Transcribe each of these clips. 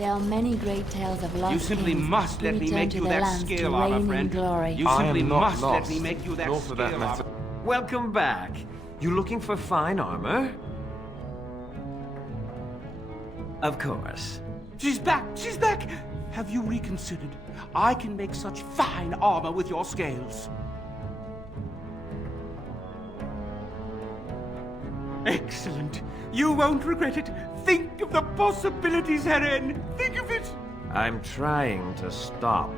There are many great tales of lost You simply kings must who let me return make to you their that lands to scale reign armor, in friend. glory. You I simply am not must let lost, me make you that nor for that scale matter. armor. Welcome back. You looking for fine armor? Of course. She's back! She's back! Have you reconsidered? I can make such fine armor with your scales. Excellent. You won't regret it. Think of the possibilities, Heren. Think of it. I'm trying to stop.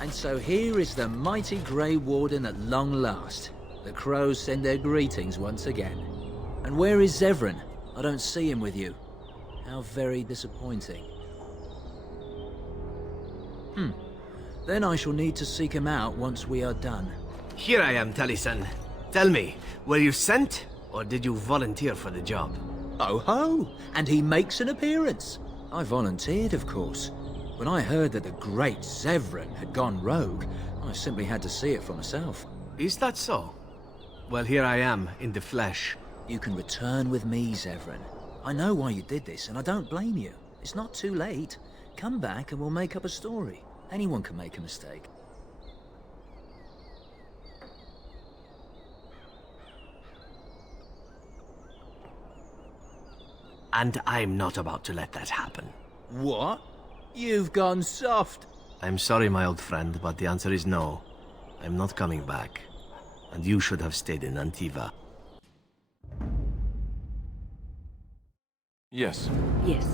And so here is the mighty Grey Warden at long last. The crows send their greetings once again. And where is Zevran? I don't see him with you. How very disappointing. Then I shall need to seek him out once we are done. Here I am, Taliesin. Tell me, were you sent, or did you volunteer for the job? Oh ho! And he makes an appearance. I volunteered, of course. When I heard that the great Zevran had gone rogue, I simply had to see it for myself. Is that so? Well, here I am, in the flesh. You can return with me, Zevran. I know why you did this, and I don't blame you. It's not too late. Come back and we'll make up a story. Anyone can make a mistake. And I'm not about to let that happen. What? You've gone soft. I'm sorry, my old friend, but the answer is no. I'm not coming back. And you should have stayed in Antiva. Yes. Yes.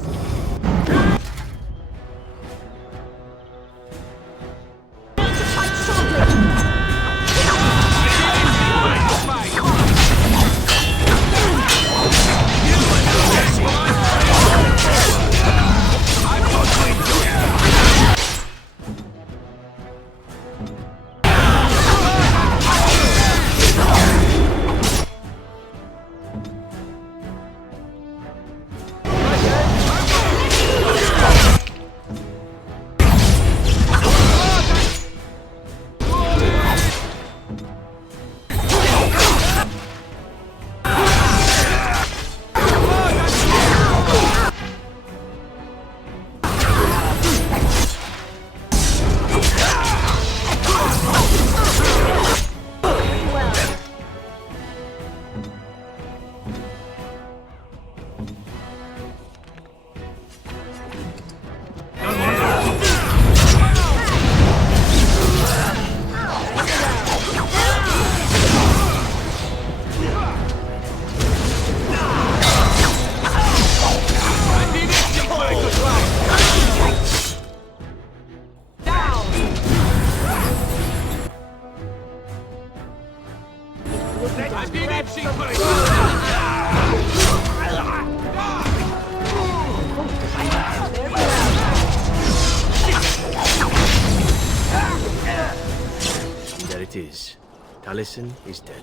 There it is. Taliesin is dead.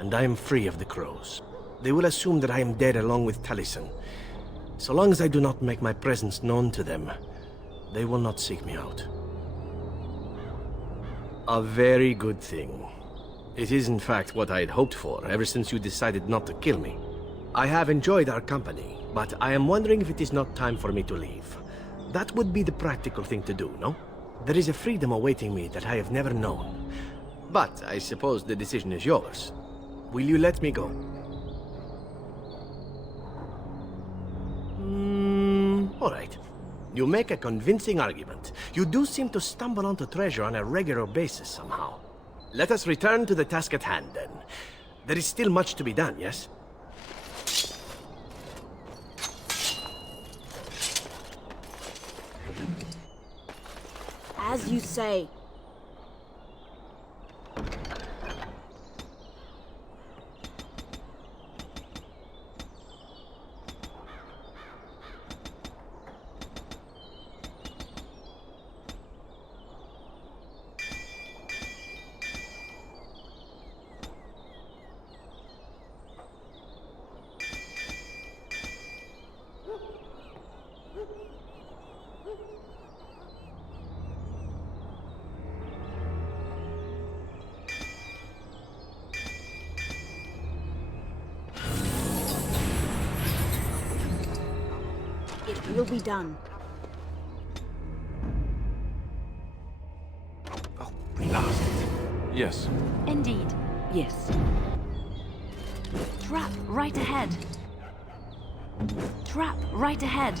And I am free of the crows. They will assume that I am dead along with Taliesin. So long as I do not make my presence known to them, they will not seek me out. A very good thing. It is in fact what I had hoped for ever since you decided not to kill me. I have enjoyed our company, but I am wondering if it is not time for me to leave. That would be the practical thing to do, no? There is a freedom awaiting me that I have never known. But I suppose the decision is yours. Will you let me go? All right. You make a convincing argument. You do seem to stumble onto treasure on a regular basis somehow. Let us return to the task at hand, then. There is still much to be done, yes? As you say. It will be done. Oh, we lost it. Yes. Indeed. Yes. Trap right ahead. Trap right ahead.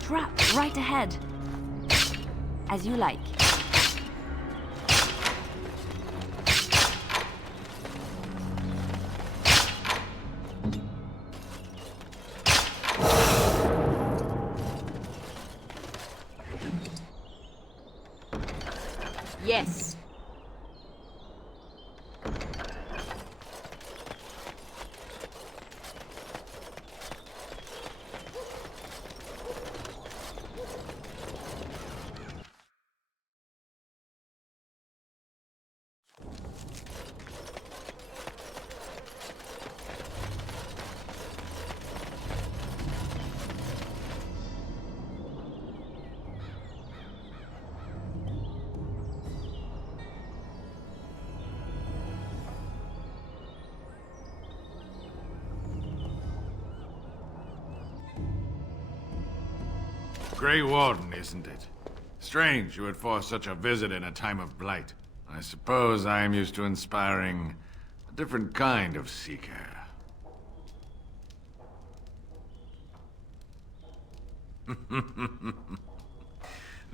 Trap right ahead. As you like. Yes. Grey Warden, isn't it? Strange you would force such a visit in a time of blight. I suppose I am used to inspiring a different kind of seeker.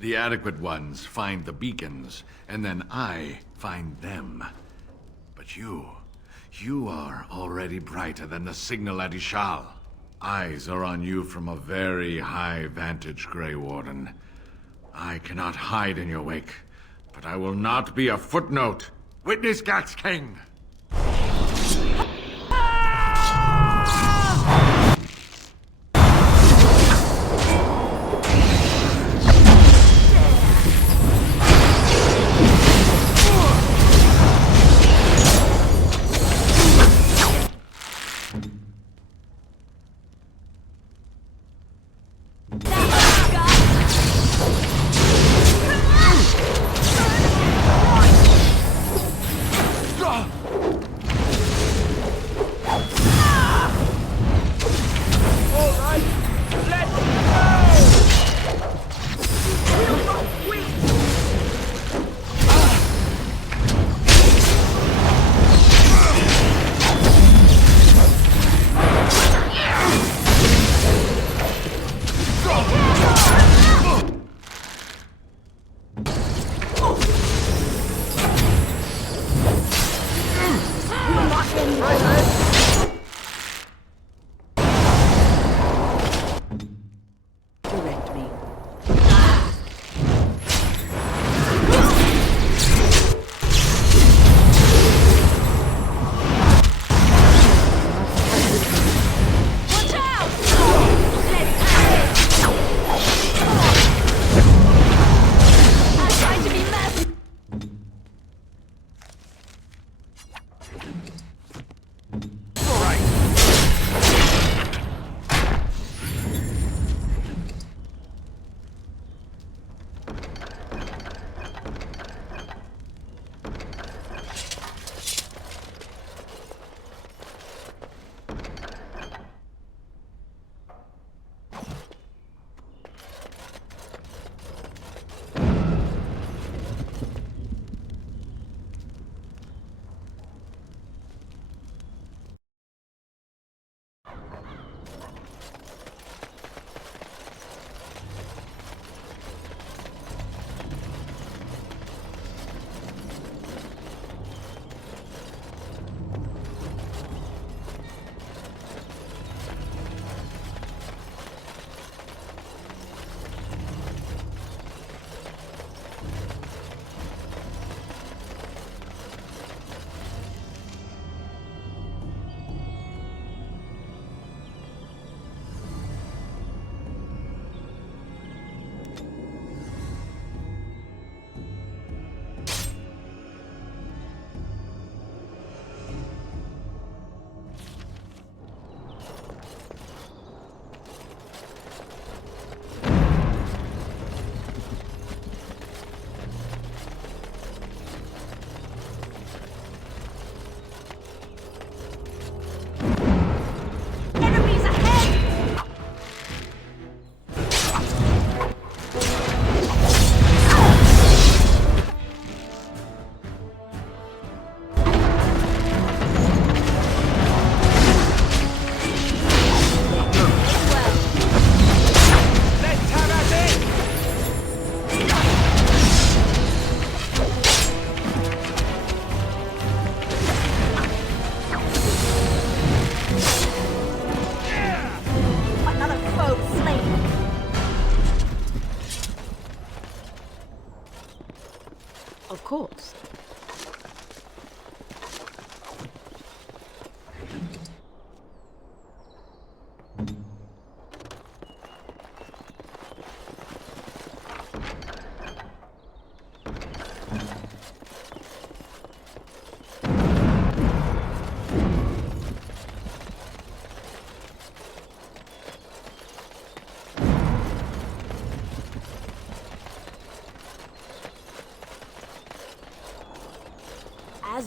The adequate ones find the beacons, and then I find them. But you are already brighter than the signal at Ishal. Eyes are on you from a very high vantage, Grey Warden. I cannot hide in your wake, but I will not be a footnote. Witness Gax King!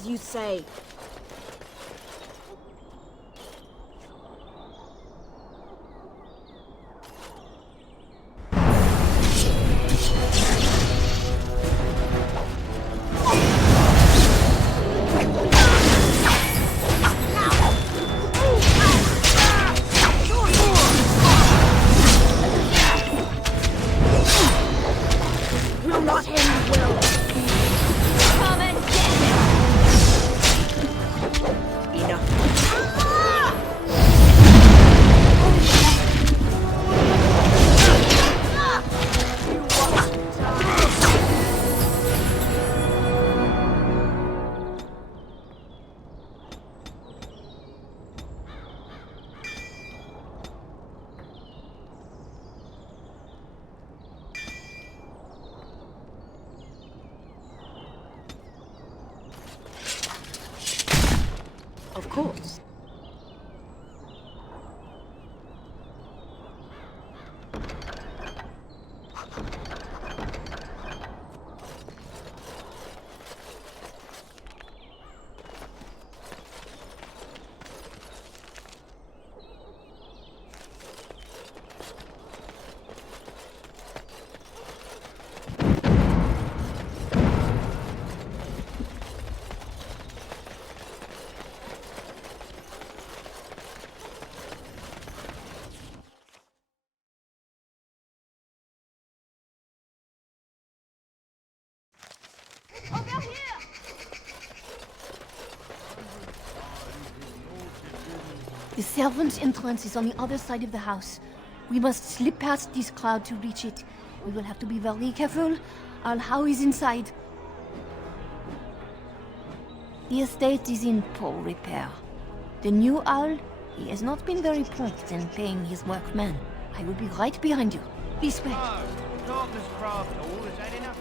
you say. Will not end well. Come and get it! Enough. Of course. The servant's entrance is on the other side of the house. We must slip past this crowd to reach it. We will have to be very careful. Our How is inside. The estate is in poor repair. The new owl, he has not been very prompt in paying his workmen. I will be right behind you. This way. Carpenter's craft all, is that enough?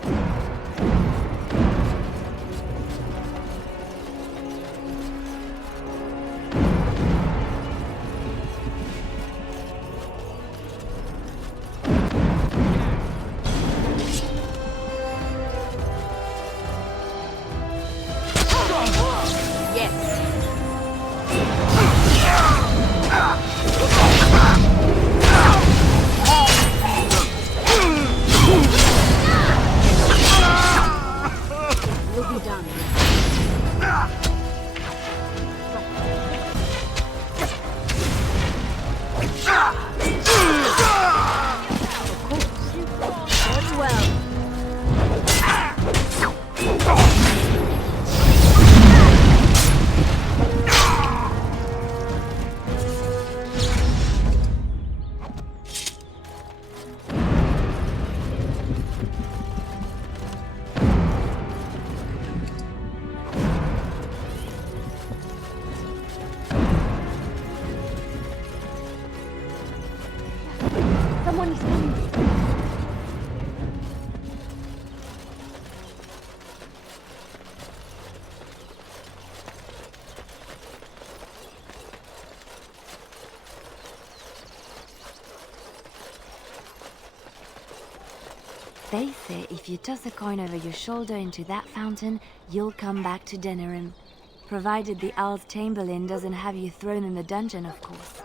Will be done. Very well. Someone is coming. They say if you toss a coin over your shoulder into that fountain, you'll come back to Denerim. Provided the Owl's Chamberlain doesn't have you thrown in the dungeon, of course.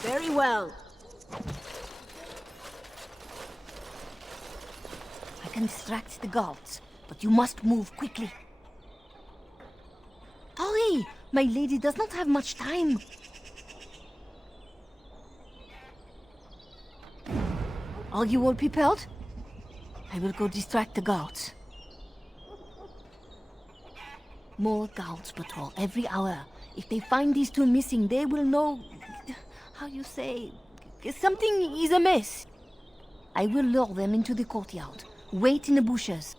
Very well. I can distract the guards, but you must move quickly. Hurry! My lady does not have much time. Are you all prepared? I will go distract the guards. More guards patrol every hour. If they find these two missing, they will know... how you say... something is amiss. I will lure them into the courtyard. Wait in the bushes.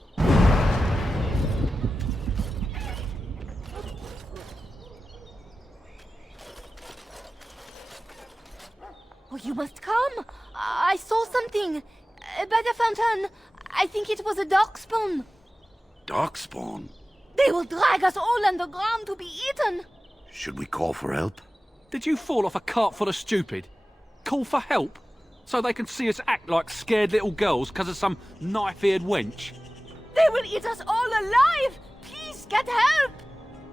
Oh, you must come! I saw something! By the fountain! I think it was a darkspawn! Darkspawn? They will drag us all underground to be eaten! Should we call for help? Did you fall off a cart full of stupid? Call for help? So they can see us act like scared little girls because of some knife-eared wench? They will eat us all alive! Please, get help!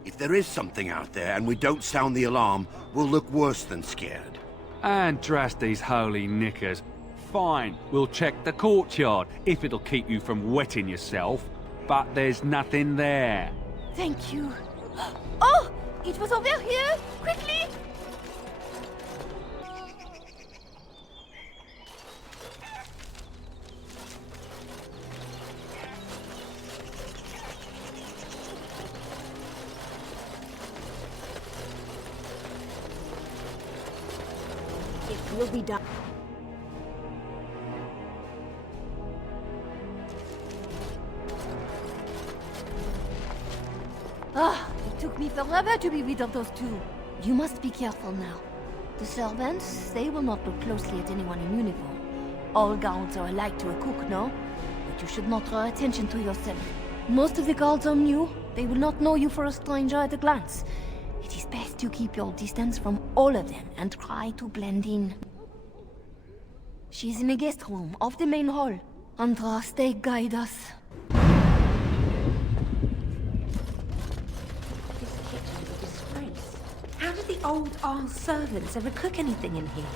If there is something out there and we don't sound the alarm, we'll look worse than scared. And drast these holy knickers. Fine, we'll check the courtyard, if it'll keep you from wetting yourself. But there's nothing there. Thank you. Oh! It was over here! Quickly! It will be done. Ah, it took me forever to be rid of those two. You must be careful now. The servants, they will not look closely at anyone in uniform. All guards are alike to a cook, no? But you should not draw attention to yourself. Most of the guards are new. They will not know you for a stranger at a glance. It is best to keep your distance from all of them and try to blend in. She's in the guest room off the main hall. Andraste, guide us. This kitchen's a disgrace. How did the old Arles servants ever cook anything in here?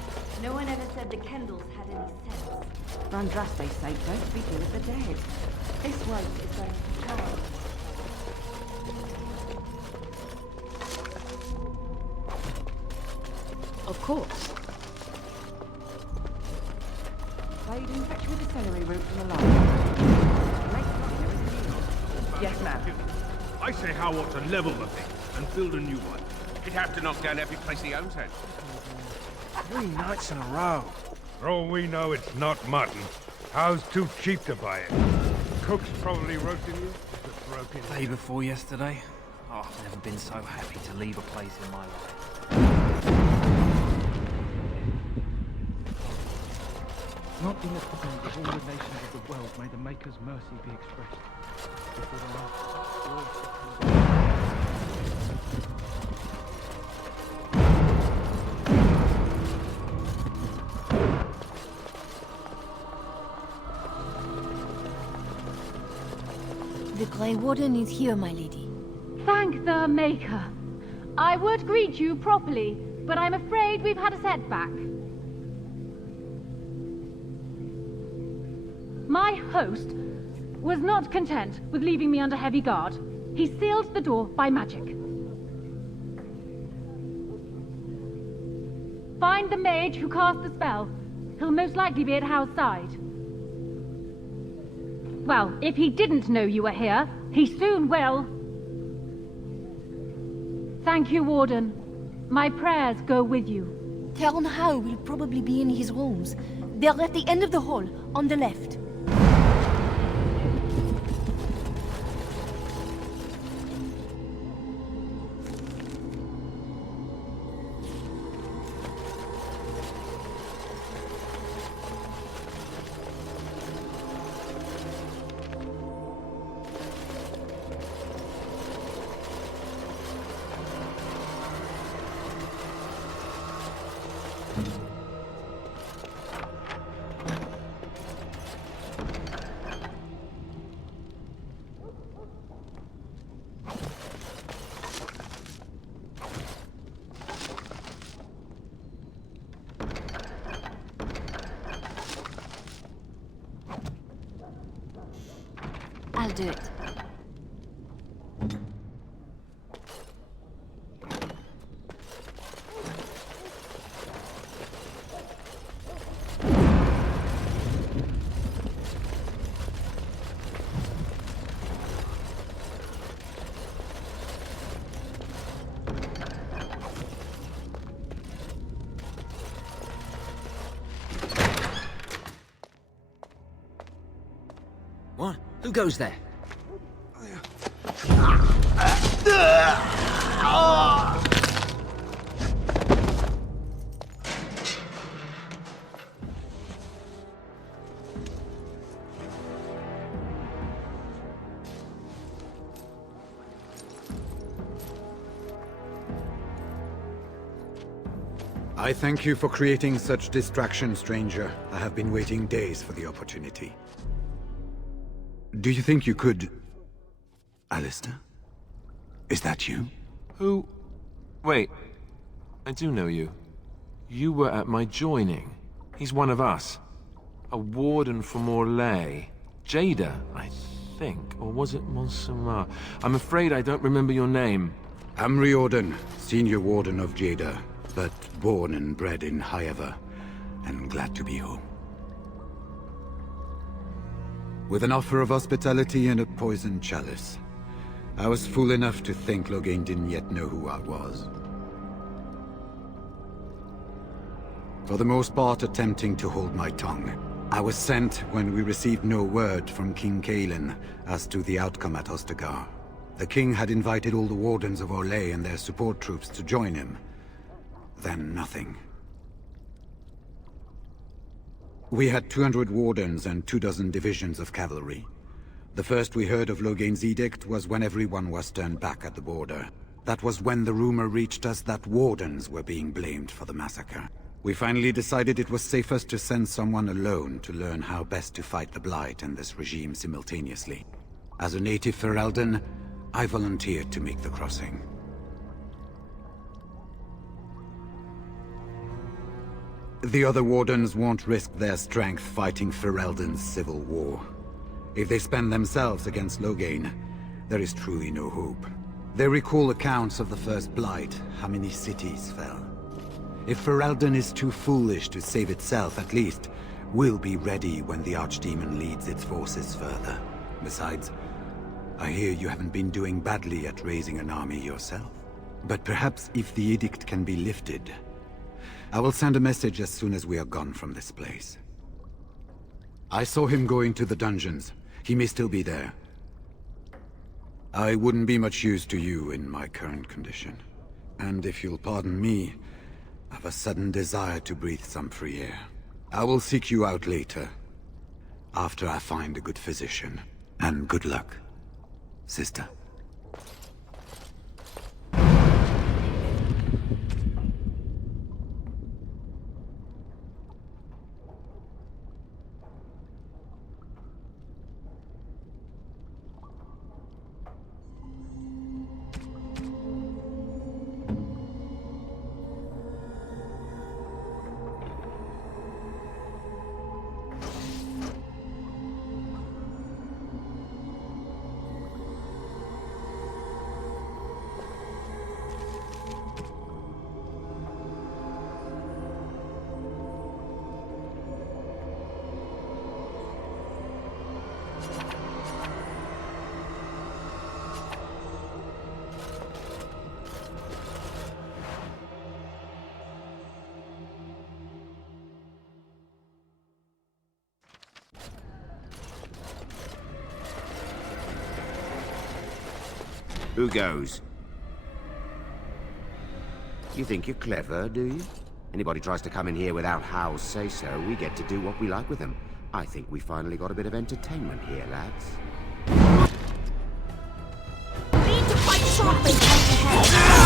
No one ever said the Kendalls had any sense. Andraste say don't be good with the dead. This one is going to hell. Of course. Played in touch with the celery root from the line. Yes, ma'am. I say Howe ought to level the thing and build a new one. He'd have to knock down every place he owns had. 3 nights in a row. For all we know, it's not mutton. Howe's too cheap to buy it. Cook's probably roasting you. Just broken. Day before yesterday. Oh, I've never been so happy to leave a place in my life. Not in the time of all the nations of the world may the Maker's mercy be expressed. Before the last The Grey Warden is here, my lady. Thank the Maker. I would greet you properly, but I'm afraid we've had a setback. My host was not content with leaving me under heavy guard. He sealed the door by magic. Find the mage who cast the spell. He'll most likely be at Howe's side. Well, if he didn't know you were here, he soon will. Thank you, Warden. My prayers go with you. Count Howe will probably be in his rooms. They're at the end of the hall, on the left. I'll do it. What? Who goes there? I thank you for creating such distraction, stranger. I have been waiting days for the opportunity. Do you think you could... Alistair? Is that you? Who? Wait. I do know you. You were at my joining. He's one of us. A warden for Morlaix. Jada, I think. Or was it Montsemar? I'm afraid I don't remember your name. I'm Riordan, senior warden of Jada, but born and bred in Highever, and glad to be home. With an offer of hospitality and a poisoned chalice, I was fool enough to think Loghain didn't yet know who I was. For the most part, attempting to hold my tongue. I was sent when we received no word from King Cailan as to the outcome at Ostagar. The king had invited all the wardens of Orlais and their support troops to join him. Then nothing. We had 200 wardens and 24 divisions of cavalry. The first we heard of Loghain's edict was when everyone was turned back at the border. That was when the rumor reached us that wardens were being blamed for the massacre. We finally decided it was safest to send someone alone to learn how best to fight the Blight and this regime simultaneously. As a native Ferelden, I volunteered to make the crossing. The other wardens won't risk their strength fighting Ferelden's civil war. If they spend themselves against Loghain, there is truly no hope. They recall accounts of the first Blight, how many cities fell. If Ferelden is too foolish to save itself, at least we'll be ready when the Archdemon leads its forces further. Besides, I hear you haven't been doing badly at raising an army yourself. But perhaps if the edict can be lifted, I will send a message as soon as we are gone from this place. I saw him going to the dungeons. He may still be there. I wouldn't be much use to you in my current condition. And if you'll pardon me, I've a sudden desire to breathe some free air. I will seek you out later, after I find a good physician. And good luck, sister. Who goes? You think you're clever, do you? Anybody tries to come in here without Hal's say-so, we get to do what we like with them. I think we finally got a bit of entertainment here, lads. We need to fight sharply head to head.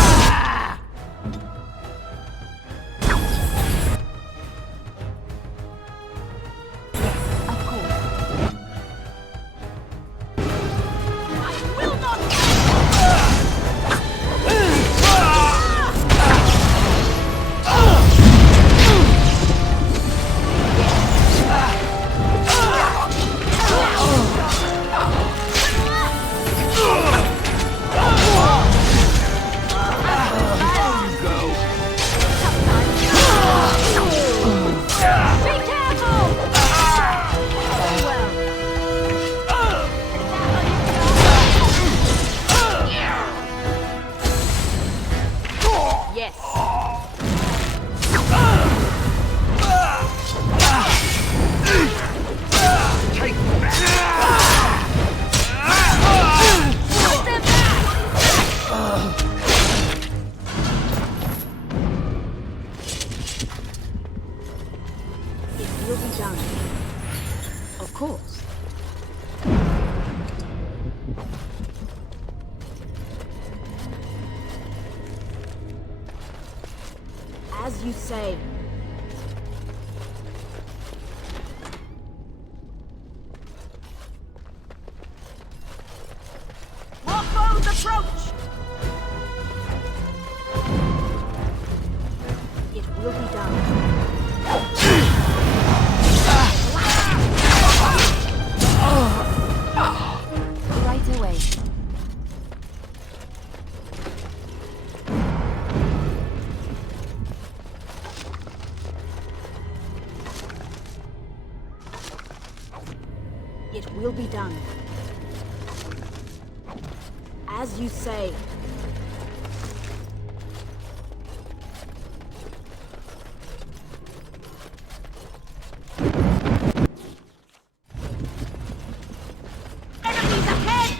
you say. More foes approach! It will be done. Right away. It will be done. As you say. Enemies ahead!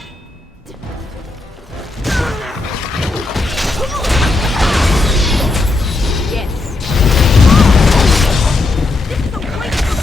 Yes. This is a waste of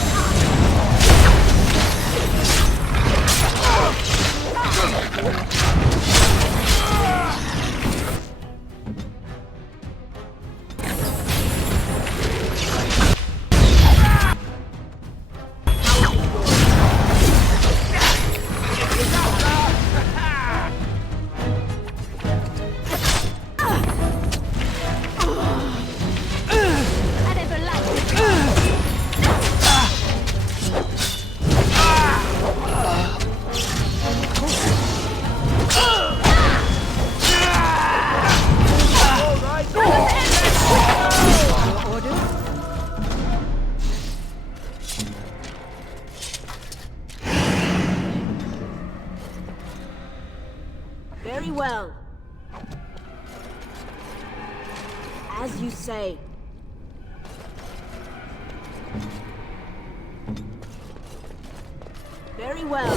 Very well. As you say. Very well.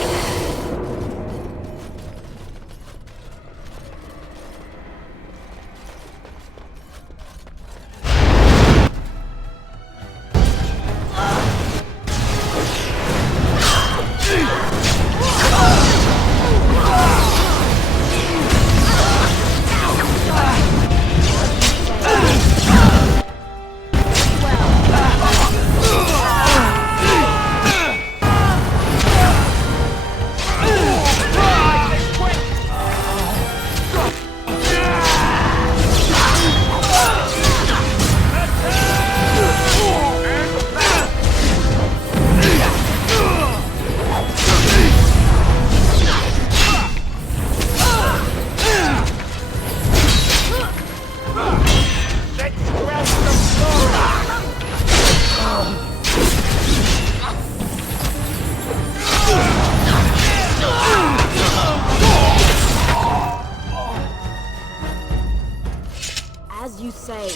As you say.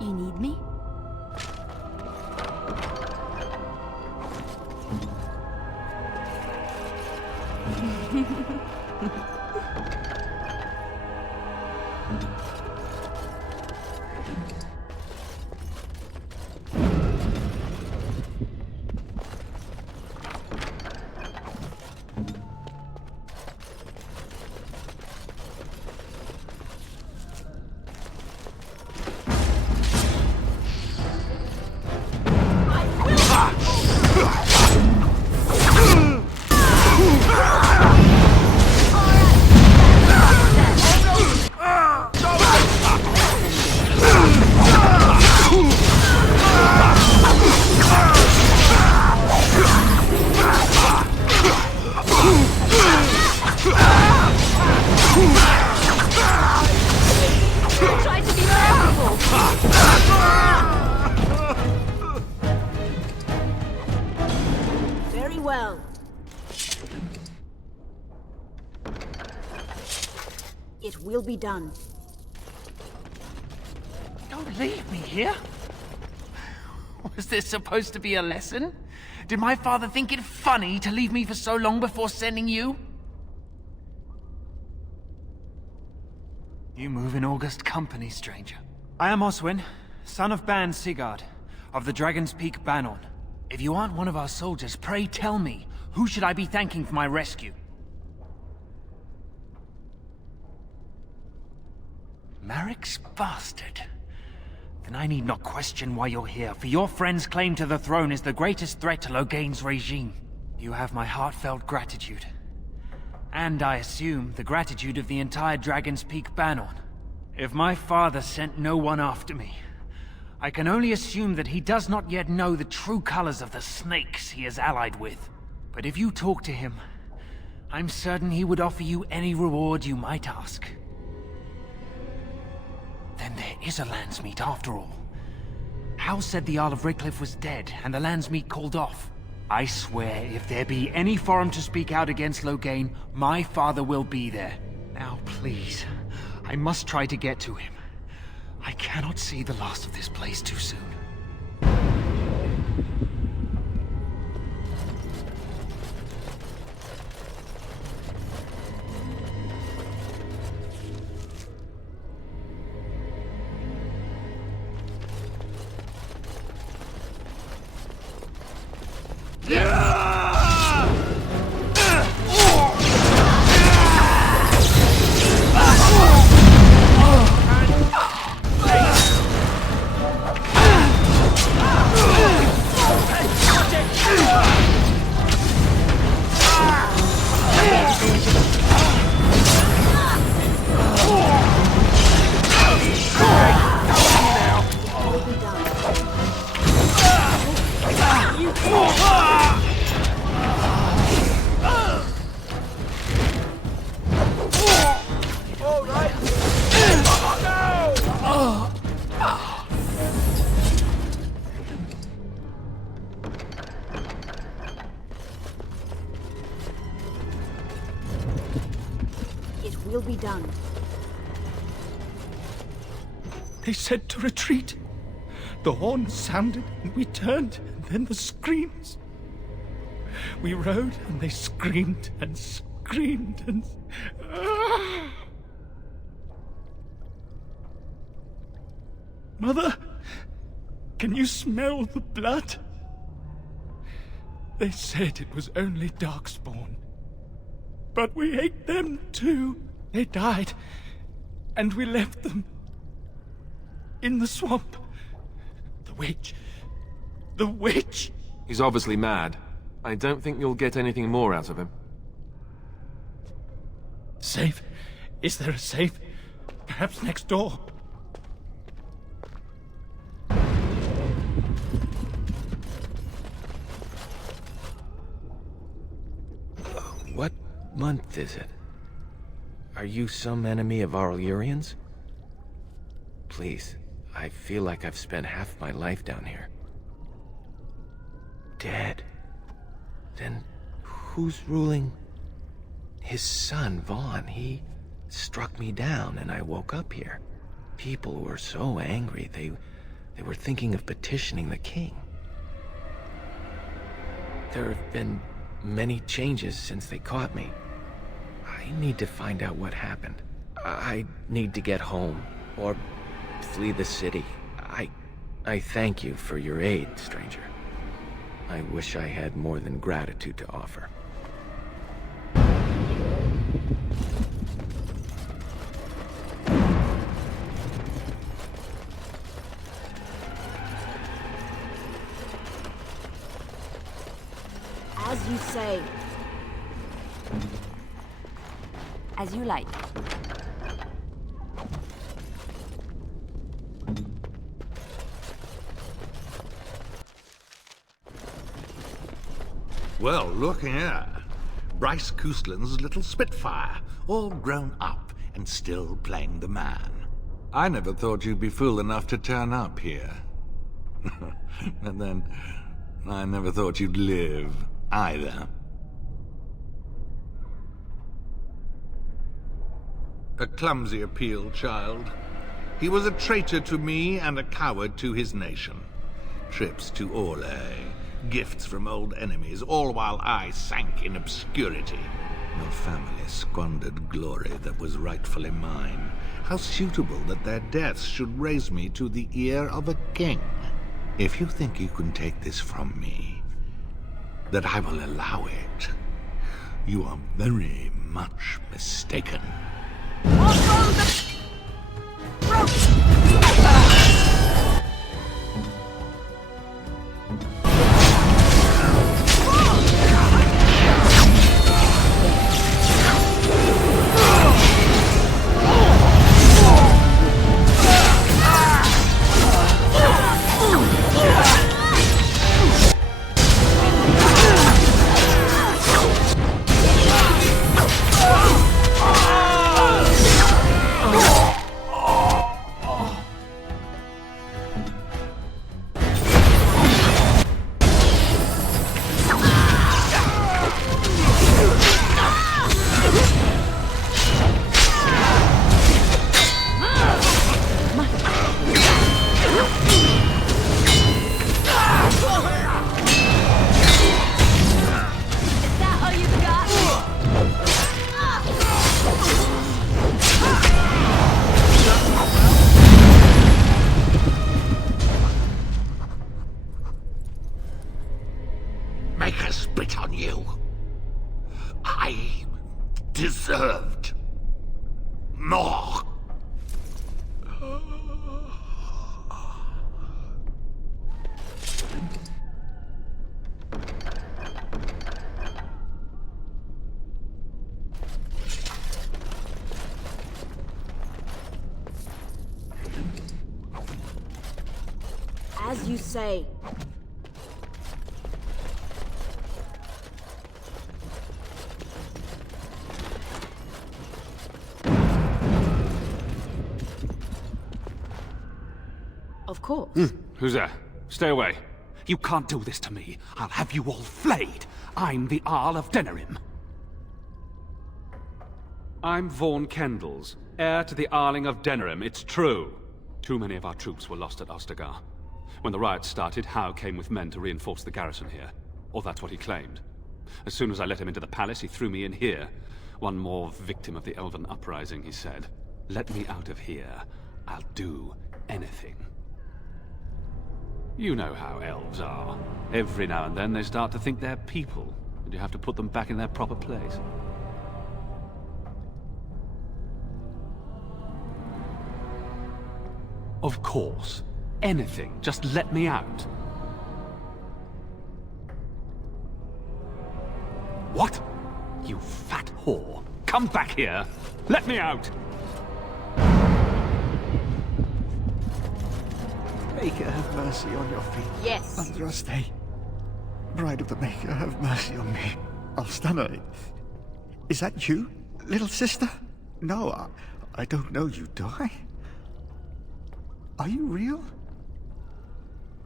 You need me? Try to be merciful. Very well. It will be done. Don't leave me here. Was this supposed to be a lesson? Did my father think it funny to leave me for so long before sending you? You move in August company, stranger. I am Oswin, son of Ban Sigurd, of the Dragon's Peak Bannon. If you aren't one of our soldiers, pray tell me, who should I be thanking for my rescue? Marek's bastard. Then I need not question why you're here, for your friend's claim to the throne is the greatest threat to Loghain's regime. You have my heartfelt gratitude. And I assume the gratitude of the entire Dragon's Peak Banon. If my father sent no one after me, I can only assume that he does not yet know the true colors of the snakes he is allied with. But if you talk to him, I'm certain he would offer you any reward you might ask. Then there is a Landsmeet after all. Hal said the Jarl of Redcliffe was dead, and the Landsmeet called off. I swear, if there be any forum to speak out against Loghain, my father will be there. Now, please, I must try to get to him. I cannot see the last of this place too soon. Will be done. They said to retreat. The horn sounded and we turned, and then the screams. We rode and they screamed and screamed and... Mother, can you smell the blood? They said it was only Darkspawn. But we ate them too. They died, and we left them in the swamp. The witch. The witch! He's obviously mad. I don't think you'll get anything more out of him. Safe? Is there a safe? Perhaps next door? What month is it? Are you some enemy of Aurelians? Please, I feel like I've spent half my life down here. Dead. Then who's ruling? His son, Vaughn. He struck me down and I woke up here. People were so angry, they were thinking of petitioning the king. There have been many changes since they caught me. I need to find out what happened. I need to get home, or flee the city. I thank you for your aid, stranger. I wish I had more than gratitude to offer. As you say. As you like. Well, look here. Bryce Coustland's little Spitfire, all grown up and still playing the man. I never thought you'd be fool enough to turn up here. And then, I never thought you'd live, either. A clumsy appeal, child. He was a traitor to me and a coward to his nation. Trips to Orlais, gifts from old enemies, all while I sank in obscurity. Your family squandered glory that was rightfully mine. How suitable that their deaths should raise me to the ear of a king. If you think you can take this from me, that I will allow it, you are very much mistaken. I deserved more. As you say. Of course. Who's there? Stay away. You can't do this to me. I'll have you all flayed. I'm the Arl of Denerim. I'm Vaughan Kendalls, heir to the Arling of Denerim. It's true. Too many of our troops were lost at Ostagar. When the riots started, Howe came with men to reinforce the garrison here. Or that's what he claimed. As soon as I let him into the palace, he threw me in here. One more victim of the Elven Uprising, he said. Let me out of here. I'll do anything. You know how elves are. Every now and then they start to think they're people, and you have to put them back in their proper place. Of course. Anything. Just let me out. What? You fat whore. Come back here. Let me out. Maker, have mercy on your feet. Yes. Andraste. Bride of the Maker, have mercy on me. Alstana, is that you, little sister? No, I don't know you, do I? Are you real?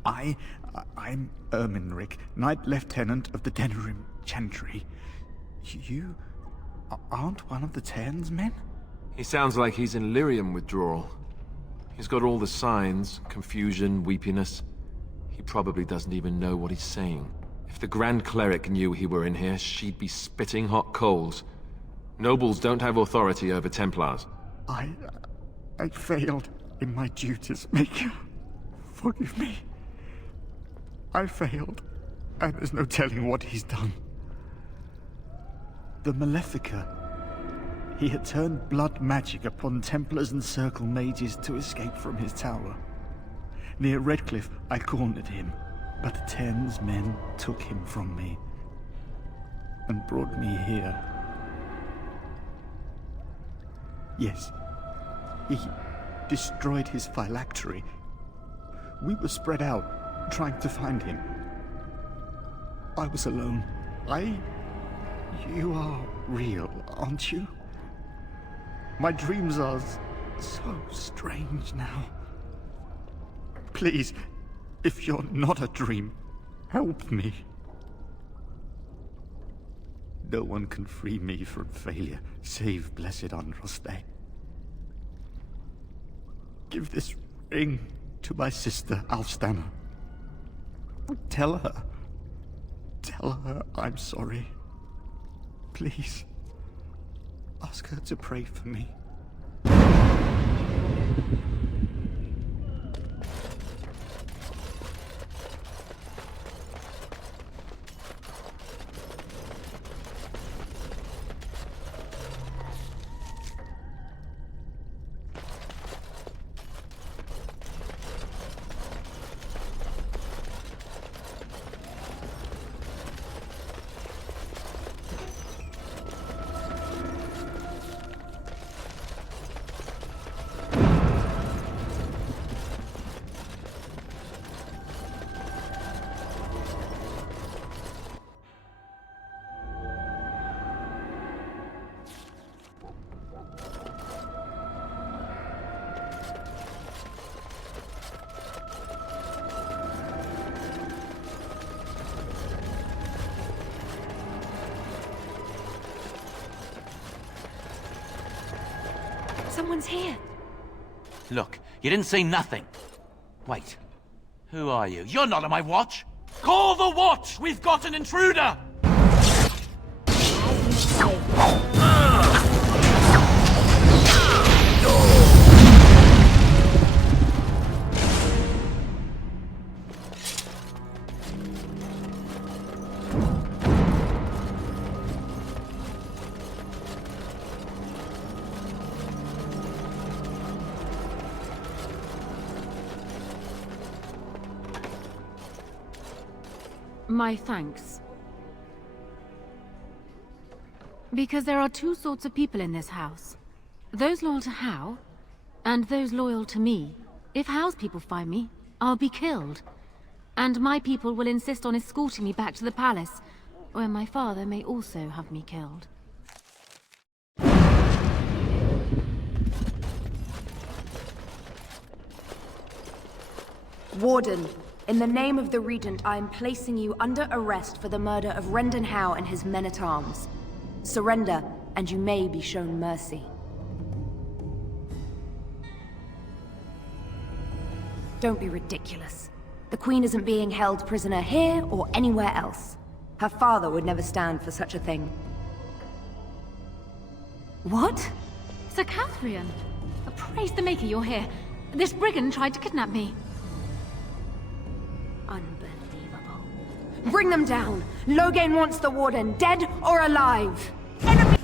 I'm Erminric, Knight Lieutenant of the Denerim Chantry. You aren't one of the Cairns men? He sounds like he's in lyrium withdrawal. He's got all the signs, confusion, weepiness. He probably doesn't even know what he's saying. If the Grand Cleric knew he were in here, she'd be spitting hot coals. Nobles don't have authority over Templars. I failed in my duties, Maker. Forgive me. I failed, and there's no telling what he's done. The Malefica. He had turned blood magic upon Templars and Circle Mages to escape from his tower. Near Redcliffe, I cornered him, but the Cairns men took him from me and brought me here. Yes, he destroyed his phylactery. We were spread out, trying to find him. I was alone. You are real, aren't you? My dreams are so strange now. Please, if you're not a dream, help me. No one can free me from failure, save Blessed Andraste. Give this ring to my sister, Alstana. Tell her I'm sorry. Please, ask her to pray for me. Someone's here. Look, you didn't say nothing. Wait. Who are you? You're not on my watch! Call the watch! We've got an intruder! My thanks. Because there are two sorts of people in this house. Those loyal to Hao, and those loyal to me. If Hao's people find me, I'll be killed. And my people will insist on escorting me back to the palace, where my father may also have me killed. Warden, in the name of the Regent, I am placing you under arrest for the murder of Rendon Hao and his men-at-arms. Surrender, and you may be shown mercy. Don't be ridiculous. The Queen isn't being held prisoner here or anywhere else. Her father would never stand for such a thing. What? Sir Catherine! Praise the Maker you're here. This brigand tried to kidnap me. Unbelievable. Bring them down! Loghain wants the Warden, dead or alive! Enemy!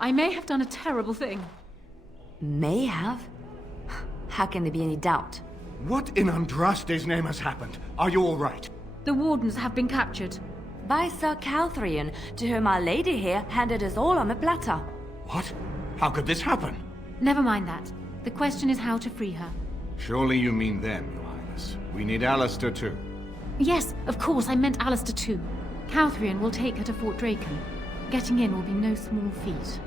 I may have done a terrible thing. May have? How can there be any doubt? What in Andraste's name has happened? Are you all right? The Wardens have been captured. By Sir Calthrian, to whom our lady here handed us all on a platter. What? How could this happen? Never mind that. The question is how to free her. Surely you mean them, Your Highness. Yes, we need Alistair too. Yes, of course, I meant Alistair too. Couthrian will take her to Fort Draken. Getting in will be no small feat.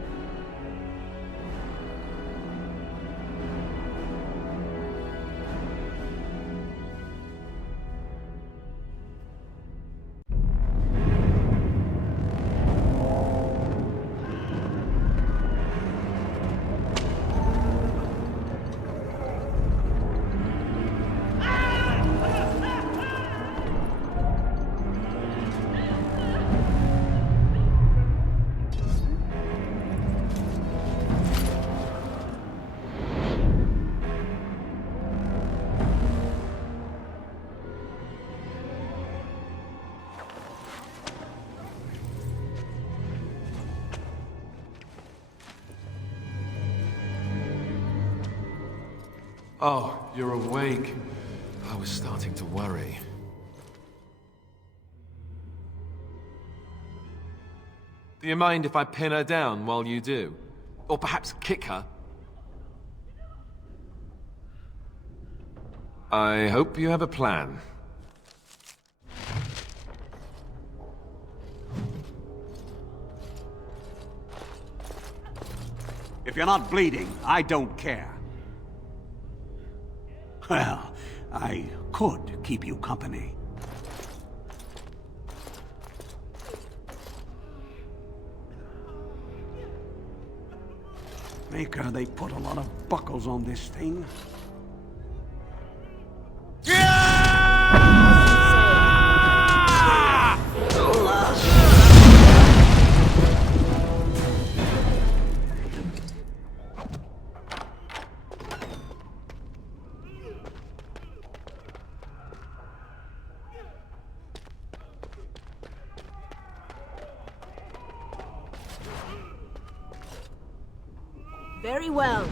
Oh, you're awake. I was starting to worry. Do you mind if I pin her down while you do? Or perhaps kick her? I hope you have a plan. If you're not bleeding, I don't care. Well, I could keep you company. Maker, they put a lot of buckles on this thing. Very well.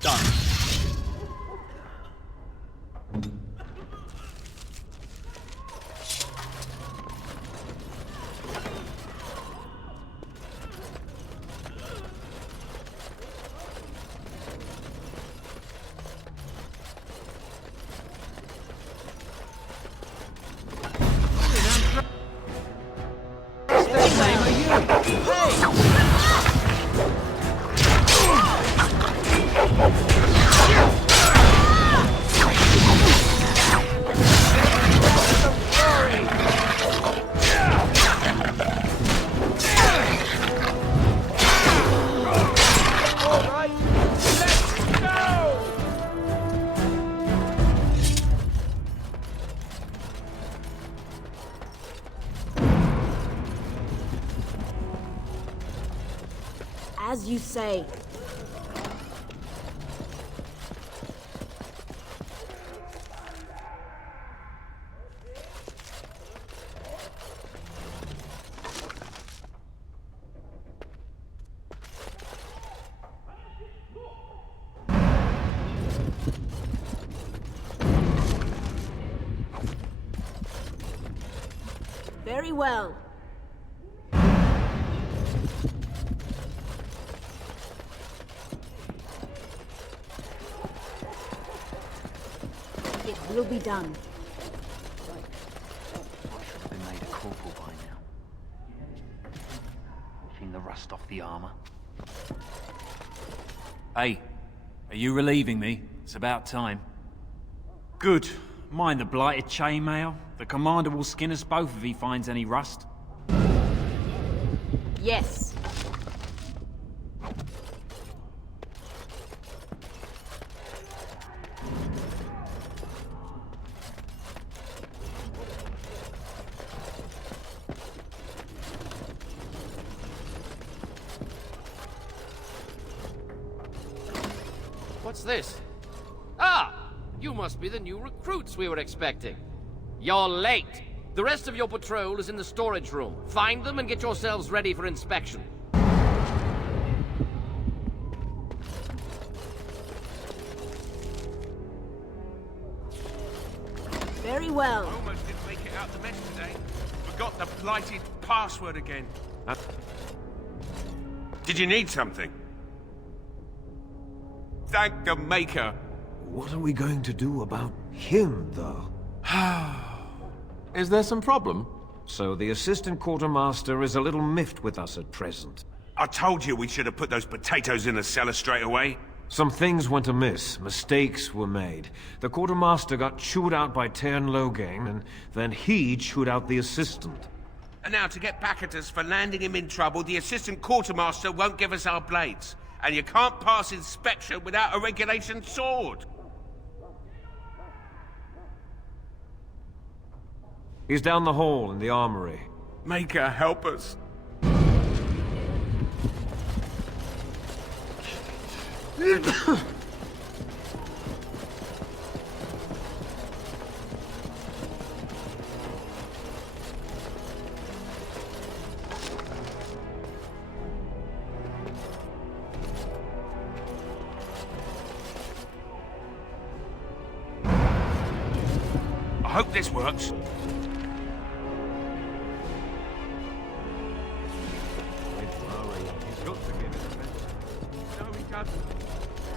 Done. As you say. Very well. It will be done. Should have been made a corporal by now. Seen the rust off the armor. Hey, are you relieving me? It's about time. Good. Mind the blighted chainmail. The commander will skin us both if he finds any rust. Yes. What's this? Ah! You must be the new recruits we were expecting. You're late. The rest of your patrol is in the storage room. Find them and get yourselves ready for inspection. Very well. Almost didn't make it out the mess today. Forgot the blighted password again. Did you need something? Thank the Maker. What are we going to do about him, though? Is there some problem? So the assistant quartermaster is a little miffed with us at present. I told you we should have put those potatoes in the cellar straight away. Some things went amiss. Mistakes were made. The quartermaster got chewed out by Tern Loghain, and then he chewed out the assistant. And now to get back at us for landing him in trouble, the assistant quartermaster won't give us our blades. And you can't pass inspection without a regulation sword. He's down the hall in the armory. Maker, help us. I hope this works. No, he doesn't.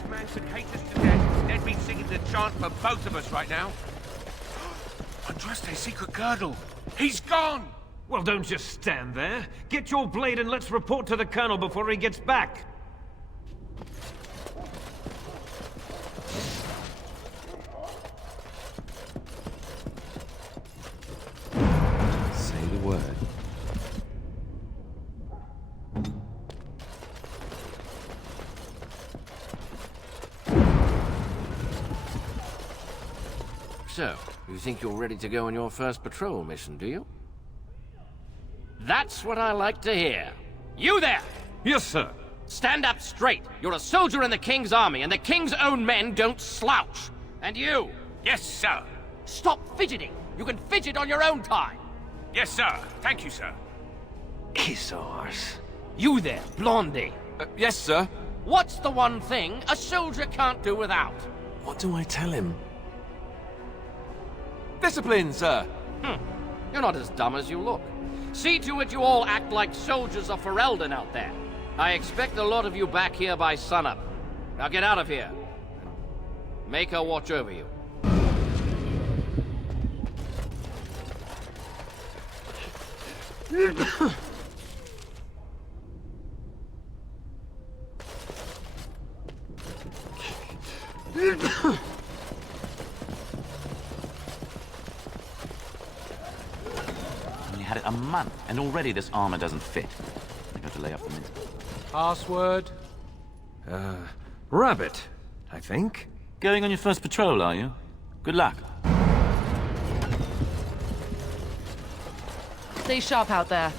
The man could hate us to death. They'd be singing the chant for both of us right now. Andraste's secret girdle. He's gone! Well, don't just stand there. Get your blade and let's report to the Colonel before he gets back. Say the word. So, you think you're ready to go on your first patrol mission, do you? That's what I like to hear. You there! Yes, sir. Stand up straight. You're a soldier in the King's army, and the King's own men don't slouch. And you? Yes, sir. Stop fidgeting. You can fidget on your own time. Yes, sir. Thank you, sir. Kiss ours. You there, Blondie. Yes, sir. What's the one thing a soldier can't do without? What do I tell him? Discipline, sir. You're not as dumb as you look. See to it you all act like soldiers of Ferelden out there. I expect a lot of you back here by sunup. Now get out of here. Make her watch over you. Only had it a month, and already this armor doesn't fit. I got to lay off the mint. Password? Rabbit, I think. Going on your first patrol, are you? Good luck. Stay sharp out there.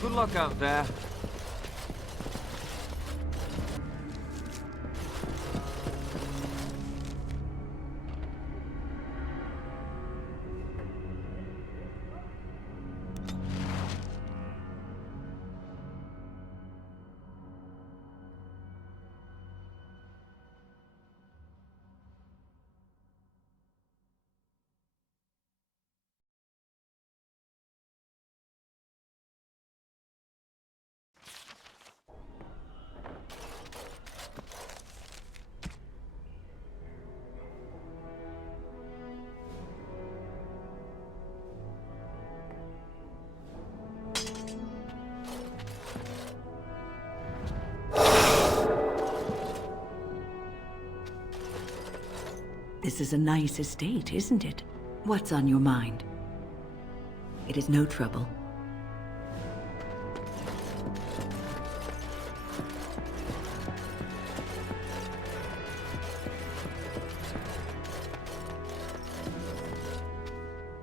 Good luck out there. This is a nice estate, isn't it? What's on your mind? It is no trouble.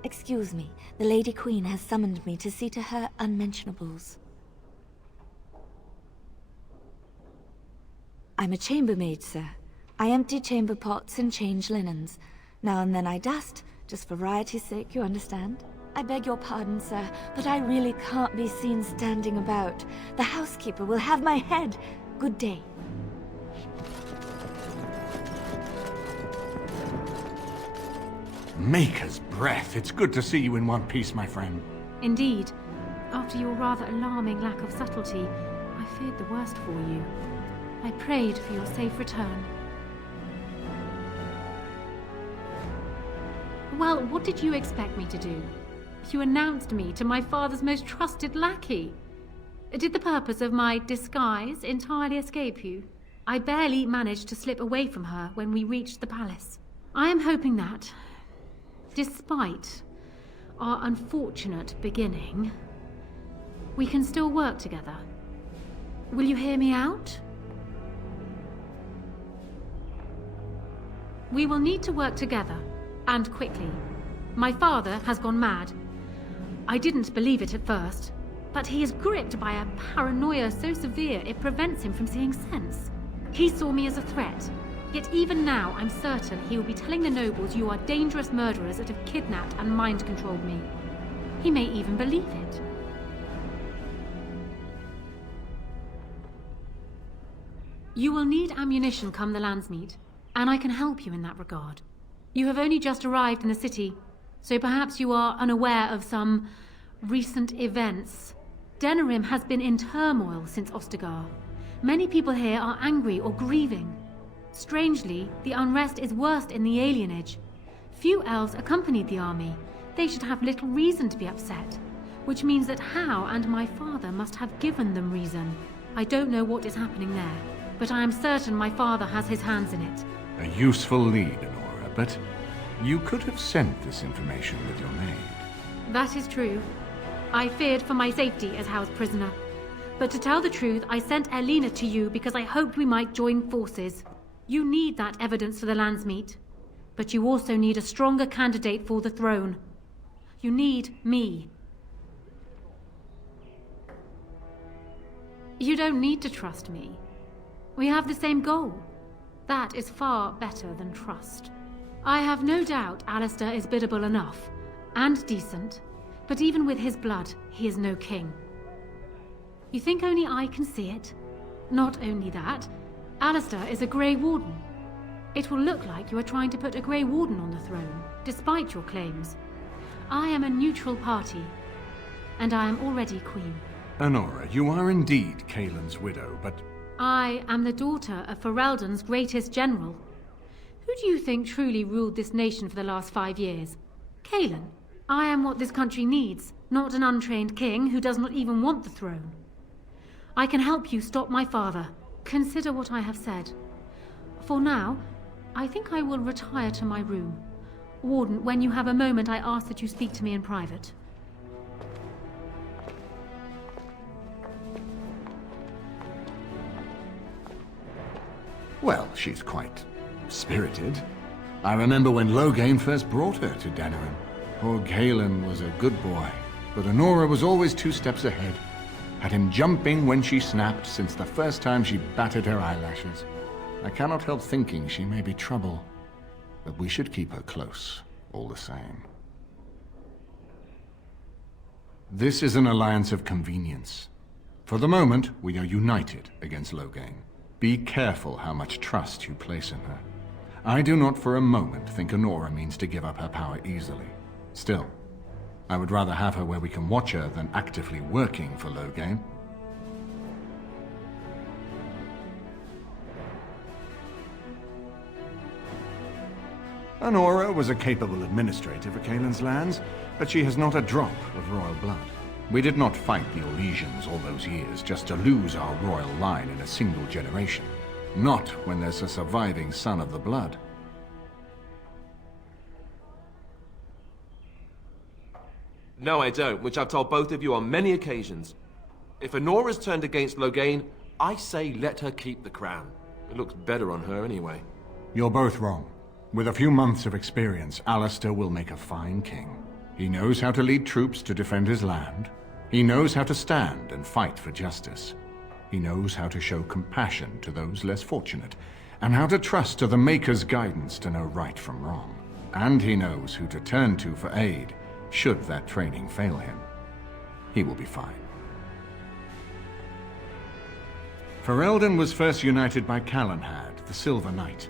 Excuse me, the Lady Queen has summoned me to see to her unmentionables. I'm a chambermaid, sir. I empty chamber pots and change linens. Now and then I dust, just for variety's sake, you understand? I beg your pardon, sir, but I really can't be seen standing about. The housekeeper will have my head. Good day. Maker's breath. It's good to see you in one piece, my friend. Indeed. After your rather alarming lack of subtlety, I feared the worst for you. I prayed for your safe return. Well, what did you expect me to do? You announced me to my father's most trusted lackey. Did the purpose of my disguise entirely escape you? I barely managed to slip away from her when we reached the palace. I am hoping that, despite our unfortunate beginning, we can still work together. Will you hear me out? We will need to work together, and quickly. My father has gone mad. I didn't believe it at first, but he is gripped by a paranoia so severe it prevents him from seeing sense. He saw me as a threat, yet even now I'm certain he will be telling the nobles you are dangerous murderers that have kidnapped and mind-controlled me. He may even believe it. You will need ammunition come the Landsmeet, and I can help you in that regard. You have only just arrived in the city, so perhaps you are unaware of some recent events. Denerim has been in turmoil since Ostagar. Many people here are angry or grieving. Strangely, the unrest is worst in the alienage. Few elves accompanied the army. They should have little reason to be upset, which means that Hau and my father must have given them reason. I don't know what is happening there, but I am certain my father has his hands in it. A useful lead, Anora, but you could have sent this information with your maid. That is true. I feared for my safety as Hau's prisoner. But to tell the truth, I sent Elena to you because I hoped we might join forces. You need that evidence for the Landsmeet. But you also need a stronger candidate for the throne. You need me. You don't need to trust me. We have the same goal. That is far better than trust. I have no doubt Alistair is biddable enough, and decent, but even with his blood, he is no king. You think only I can see it? Not only that, Alistair is a Grey Warden. It will look like you are trying to put a Grey Warden on the throne, despite your claims. I am a neutral party, and I am already queen. Anora, you are indeed Kaelin's widow, but... I am the daughter of Ferelden's greatest general. Who do you think truly ruled this nation for the last 5 years? Kaelin. I am what this country needs, not an untrained king who does not even want the throne. I can help you stop my father. Consider what I have said. For now, I think I will retire to my room. Warden, when you have a moment, I ask that you speak to me in private. Well, she's quite spirited. I remember when Loghain first brought her to Denerim. Poor Kaelin was a good boy, but Anora was always 2 steps ahead. Had him jumping when she snapped since the first time she batted her eyelashes. I cannot help thinking she may be trouble, but we should keep her close, all the same. This is an alliance of convenience. For the moment, we are united against Loghain. Be careful how much trust you place in her. I do not for a moment think Anora means to give up her power easily. Still, I would rather have her where we can watch her than actively working for Loghain. Anora was a capable administrator for Kaelin's lands, but she has not a drop of royal blood. We did not fight the Orlesians all those years just to lose our royal line in a single generation. Not when there's a surviving son of the blood. No, I don't, which I've told both of you on many occasions. If Anora's turned against Loghain, I say let her keep the crown. It looks better on her anyway. You're both wrong. With a few months of experience, Alistair will make a fine king. He knows how to lead troops to defend his land. He knows how to stand and fight for justice. He knows how to show compassion to those less fortunate, and how to trust to the Maker's guidance to know right from wrong. And he knows who to turn to for aid should that training fail him. He will be fine. Ferelden was first united by Calenhad, the Silver Knight.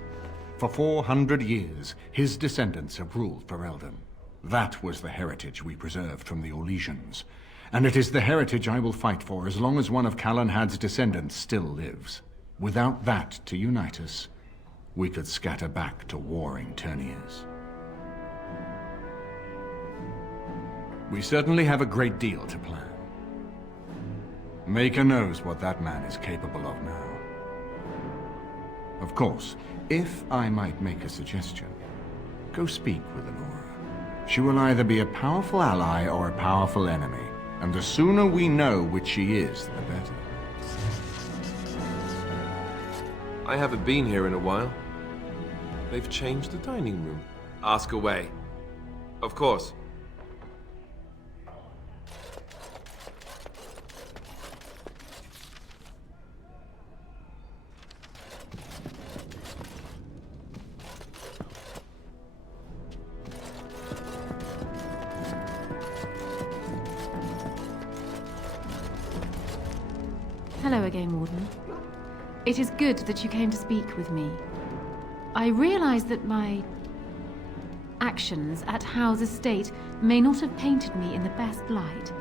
For 400 years, his descendants have ruled Ferelden. That was the heritage we preserved from the Orlesians. And it is the heritage I will fight for as long as one of Calenhad's descendants still lives. Without that to unite us, we could scatter back to warring Terniers. We certainly have a great deal to plan. Maker knows what that man is capable of now. Of course, if I might make a suggestion, go speak with Anora. She will either be a powerful ally or a powerful enemy, and the sooner we know which she is, the better. I haven't been here in a while. They've changed the dining room. Ask away. Of course. Hello again, Warden. It is good that you came to speak with me. I realize that my actions at Howe's estate may not have painted me in the best light.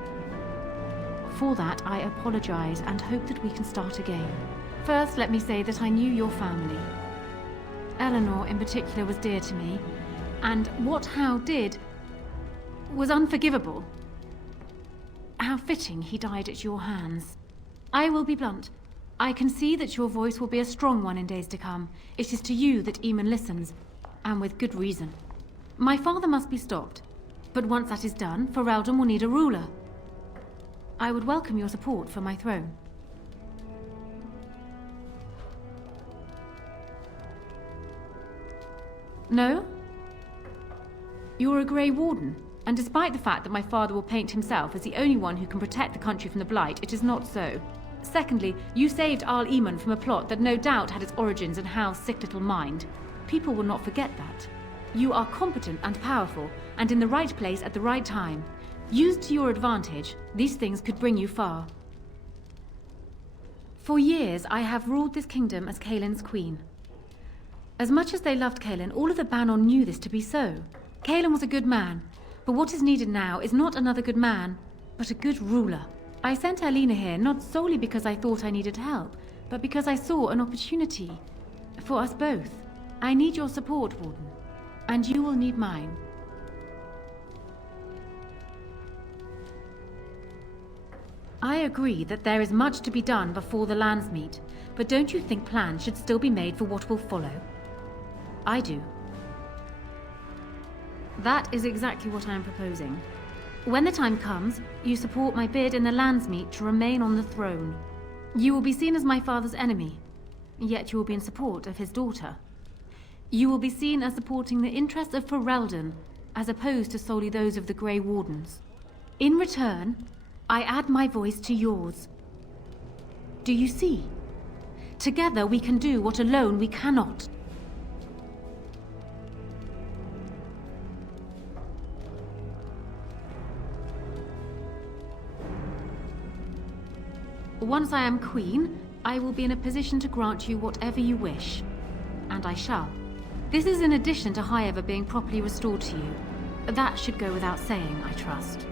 For that, I apologize and hope that we can start again. First, let me say that I knew your family. Eleanor, in particular, was dear to me, and what Howe did was unforgivable. How fitting he died at your hands. I will be blunt. I can see that your voice will be a strong one in days to come. It is to you that Eamon listens, and with good reason. My father must be stopped, but once that is done, Ferelden will need a ruler. I would welcome your support for my throne. No? You're a Grey Warden, and despite the fact that my father will paint himself as the only one who can protect the country from the Blight, it is not so. Secondly, you saved Arl Eamon from a plot that no doubt had its origins in Hal's sick little mind. People will not forget that. You are competent and powerful, and in the right place at the right time. Used to your advantage, these things could bring you far. For years, I have ruled this kingdom as Caelin's queen. As much as they loved Caelin, all of the Banon knew this to be so. Caelin was a good man, but what is needed now is not another good man, but a good ruler. I sent Alina here not solely because I thought I needed help, but because I saw an opportunity. For us both. I need your support, Warden. And you will need mine. I agree that there is much to be done before the lands meet, but don't you think plans should still be made for what will follow? I do. That is exactly what I am proposing. When the time comes, you support my bid in the Landsmeet to remain on the throne. You will be seen as my father's enemy, yet you will be in support of his daughter. You will be seen as supporting the interests of Ferelden, as opposed to solely those of the Grey Wardens. In return, I add my voice to yours. Do you see? Together we can do what alone we cannot. Once I am queen, I will be in a position to grant you whatever you wish. And I shall. This is in addition to Highever being properly restored to you. That should go without saying, I trust.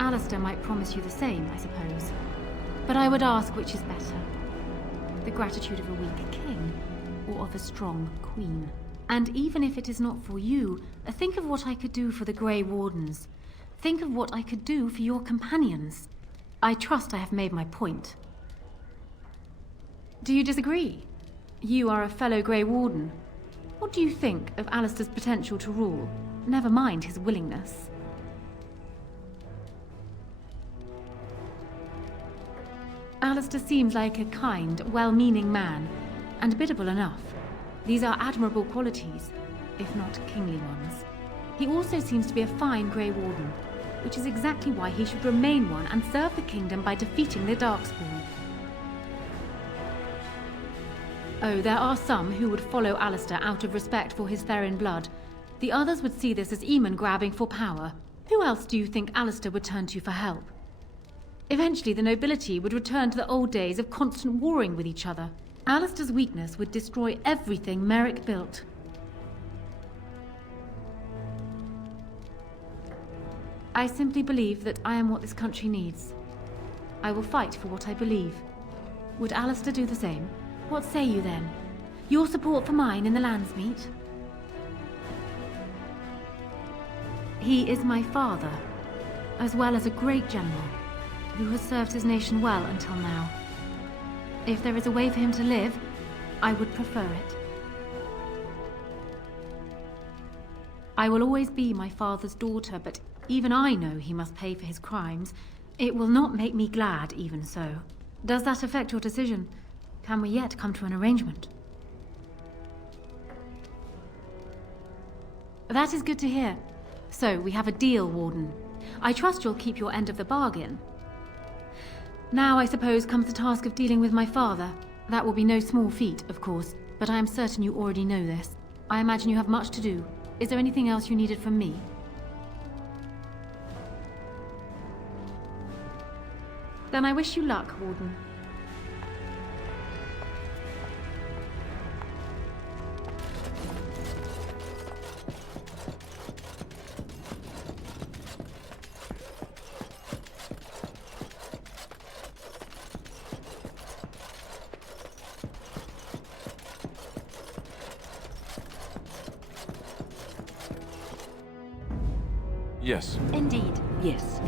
Alistair might promise you the same, I suppose. But I would ask which is better. The gratitude of a weak king, or of a strong queen. And even if it is not for you, think of what I could do for the Grey Wardens. Think of what I could do for your companions. I trust I have made my point. Do you disagree? You are a fellow Grey Warden. What do you think of Alistair's potential to rule? Never mind his willingness. Alistair seems like a kind, well-meaning man, and biddable enough. These are admirable qualities, if not kingly ones. He also seems to be a fine Grey Warden, which is exactly why he should remain one and serve the kingdom by defeating the Darkspawn. Oh, there are some who would follow Alistair out of respect for his Therin blood. The others would see this as Eamon grabbing for power. Who else do you think Alistair would turn to for help? Eventually, the nobility would return to the old days of constant warring with each other. Alistair's weakness would destroy everything Merrick built. I simply believe that I am what this country needs. I will fight for what I believe. Would Alistair do the same? What say you then? Your support for mine in the Landsmeet? He is my father, as well as a great general, who has served his nation well until now. If there is a way for him to live, I would prefer it. I will always be my father's daughter, but even I know he must pay for his crimes. It will not make me glad, even so. Does that affect your decision? Can we yet come to an arrangement? That is good to hear. So, we have a deal, Warden. I trust you'll keep your end of the bargain. Now, I suppose, comes the task of dealing with my father. That will be no small feat, of course, but I am certain you already know this. I imagine you have much to do. Is there anything else you needed from me? Then I wish you luck, Warden. Yes. Indeed, yes.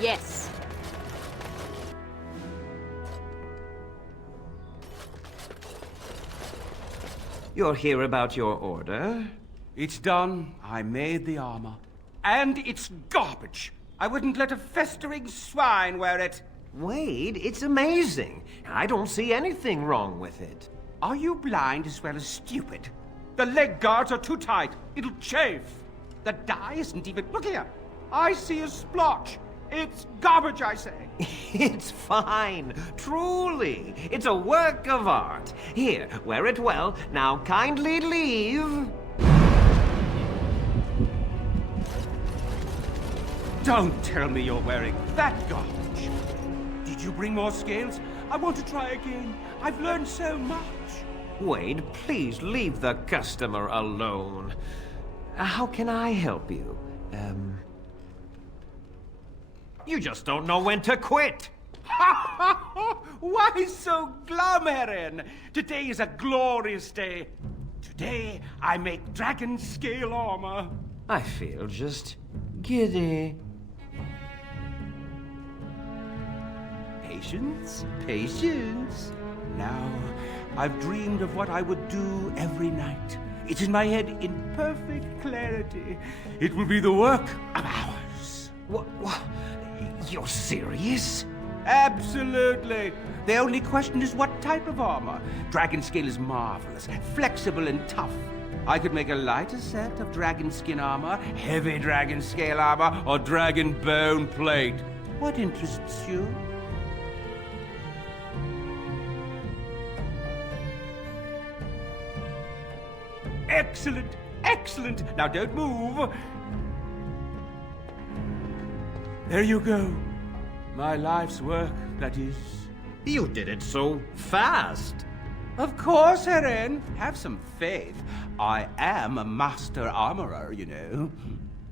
Yes. You're here about your order? It's done. I made the armor. And it's garbage. I wouldn't let a festering swine wear it. Wade, it's amazing. I don't see anything wrong with it. Are you blind as well as stupid? The leg guards are too tight. It'll chafe. The dye isn't even... Look here. I see a splotch. It's garbage, I say. It's fine. Truly. It's a work of art. Here, wear it well. Now kindly leave. Don't tell me you're wearing that garbage. Did you bring more scales? I want to try again. I've learned so much. Wade, please leave the customer alone. How can I help you? You just don't know when to quit. Why so glum, Eren? Today is a glorious day. Today, I make dragon scale armor. I feel just giddy. Patience, patience. Now, I've dreamed of what I would do every night. It's in my head in perfect clarity. It will be the work of hours. What? You're serious? Absolutely. The only question is what type of armor. Dragon scale is marvelous, flexible and tough. I could make a lighter set of dragon skin armor, heavy dragon scale armor, or dragon bone plate. What interests you? Excellent, excellent. Now don't move. There you go. My life's work, that is. You did it so fast. Of course, Eren. Have some faith. I am a master armorer, you know.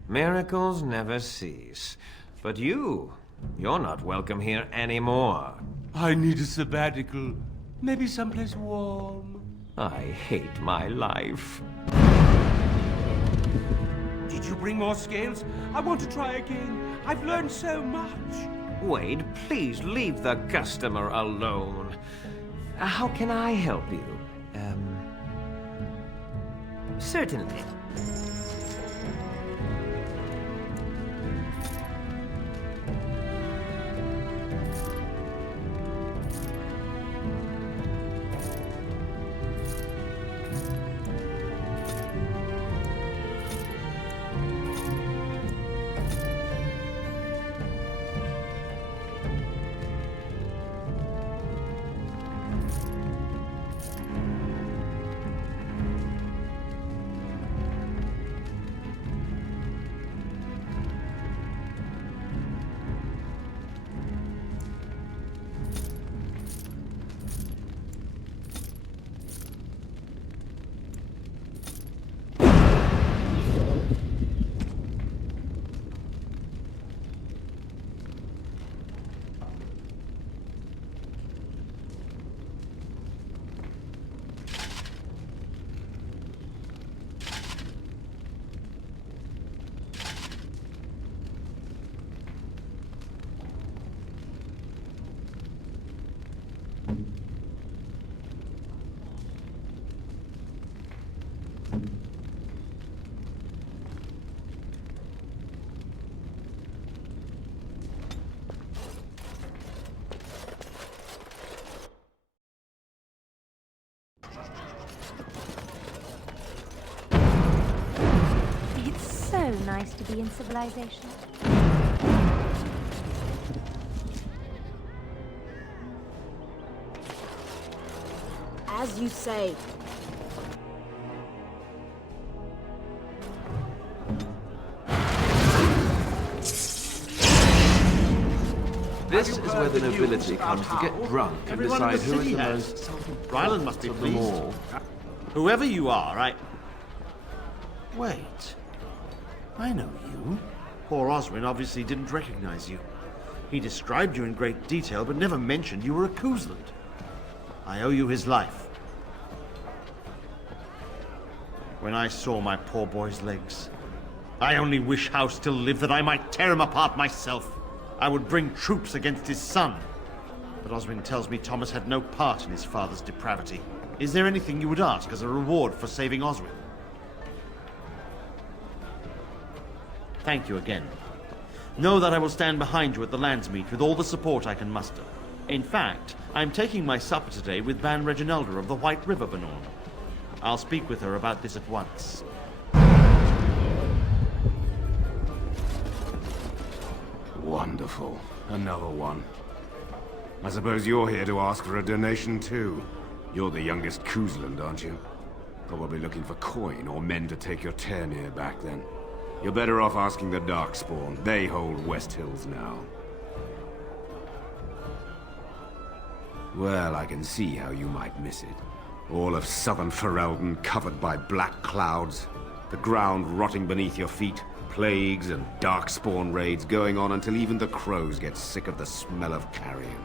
Miracles never cease. But you're not welcome here anymore. I need a sabbatical. Maybe someplace warm. I hate my life. Did you bring more scales? I want to try again. I've learned so much. Wade, please leave the customer alone. How can I help you? Certainly. so nice to be in civilization. As you say. This is where the nobility comes to get drunk and decide who is the most... Ryland must be of them pleased. all. Whoever you are, Wait. I know you. Poor Oswin obviously didn't recognize you. He described you in great detail, but never mentioned you were a Kuzland. I owe you his life. When I saw my poor boy's legs, I only wish House still lived that I might tear him apart myself. I would bring troops against his son. But Oswin tells me Thomas had no part in his father's depravity. Is there anything you would ask as a reward for saving Oswin? Thank you again. Know that I will stand behind you at the Landsmeet with all the support I can muster. In fact, I'm taking my supper today with Ban Reginalda of the White River Benorn. I'll speak with her about this at once. Wonderful. Another one. I suppose you're here to ask for a donation too. You're the youngest Kuzland, aren't you? Probably looking for coin or men to take your Ternir back then. You're better off asking the Darkspawn. They hold West Hills now. Well, I can see how you might miss it. All of southern Ferelden covered by black clouds. The ground rotting beneath your feet. Plagues and Darkspawn raids going on until even the crows get sick of the smell of carrion.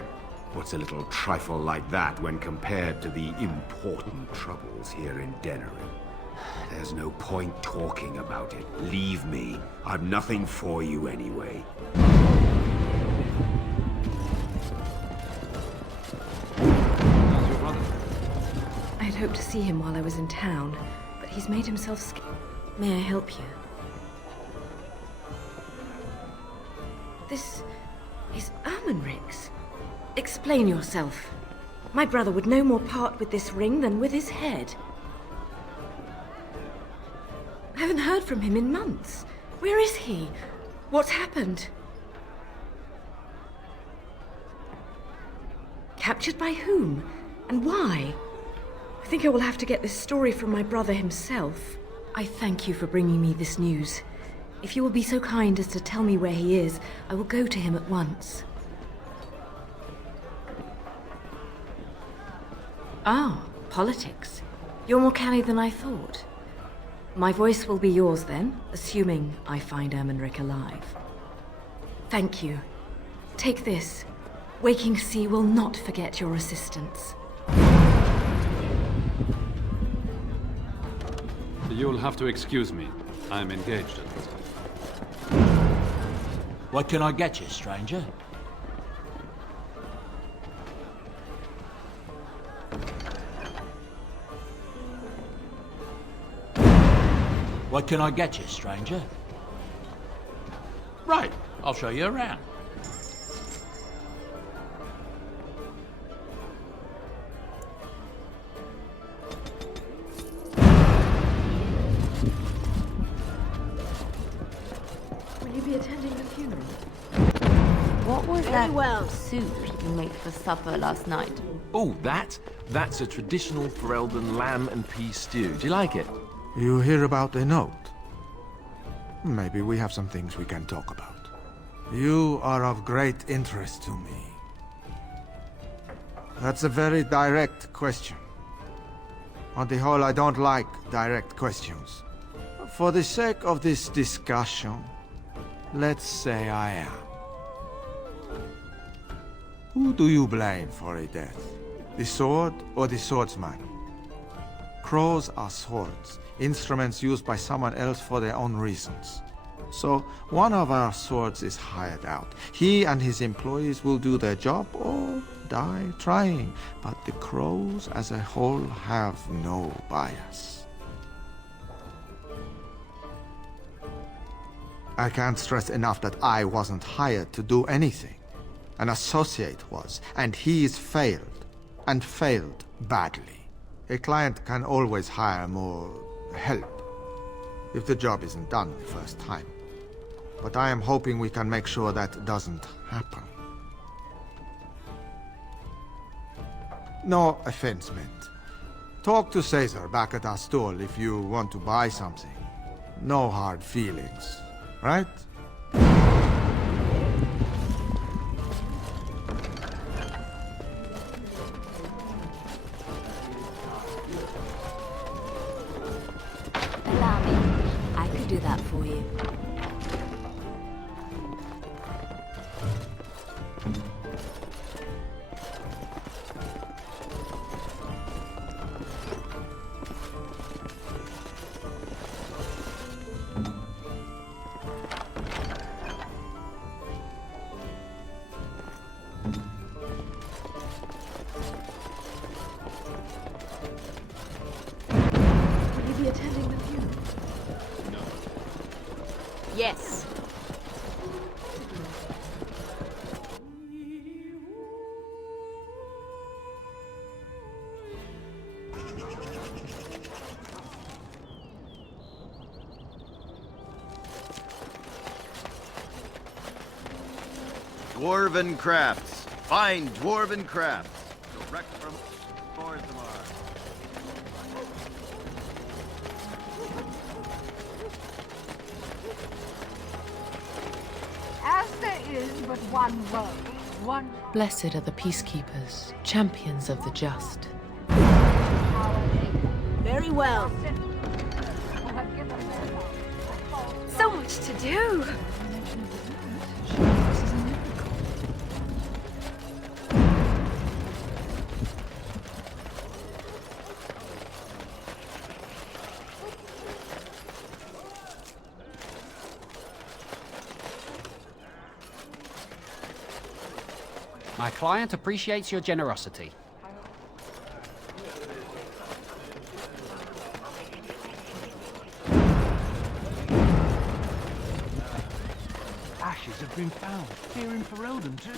What's a little trifle like that when compared to the important troubles here in Denerim? There's no point talking about it. Leave me. I've nothing for you anyway. I'd hoped to see him while I was in town, but he's made himself scarce. May I help you? This is Ermenric's. Explain yourself. My brother would no more part with this ring than with his head. I haven't heard from him in months. Where is he? What's happened? Captured by whom? And why? I think I will have to get this story from my brother himself. I thank you for bringing me this news. If you will be so kind as to tell me where he is, I will go to him at once. Ah, politics. You're more canny than I thought. My voice will be yours then, assuming I find Ermenric alive. Thank you. Take this. Waking Sea will not forget your assistance. You'll have to excuse me. I'm engaged at present. What can I get you, stranger? What can I get you, stranger? Right, I'll show you around. Will you be attending the funeral? What was that soup you made for supper last night? Oh, that's a traditional Ferelden lamb and pea stew. Do you like it? You hear about the note? Maybe we have some things we can talk about. You are of great interest to me. That's a very direct question. On the whole, I don't like direct questions. For the sake of this discussion, let's say I am. Who do you blame for a death? The sword or the swordsman? Crows are swords, instruments used by someone else for their own reasons. So, one of our swords is hired out. He and his employees will do their job or die trying, but the crows as a whole have no bias. I can't stress enough that I wasn't hired to do anything. An associate was, and he's failed, and failed badly. A client can always hire more help. if the job isn't done the first time. But I am hoping we can make sure that doesn't happen. No offense meant. Talk to Caesar back at our stall if you want to buy something. No hard feelings, right? Allow me. I could do that for you. Will you be attending the funeral? Yes. Dwarven crafts. Fine dwarven crafts. Direct from Orzammar. As there is but one road, one Blessed are the peacekeepers, champions of the just. Very well. So much to do. My client appreciates your generosity. Ashes have been found here in Ferelden too.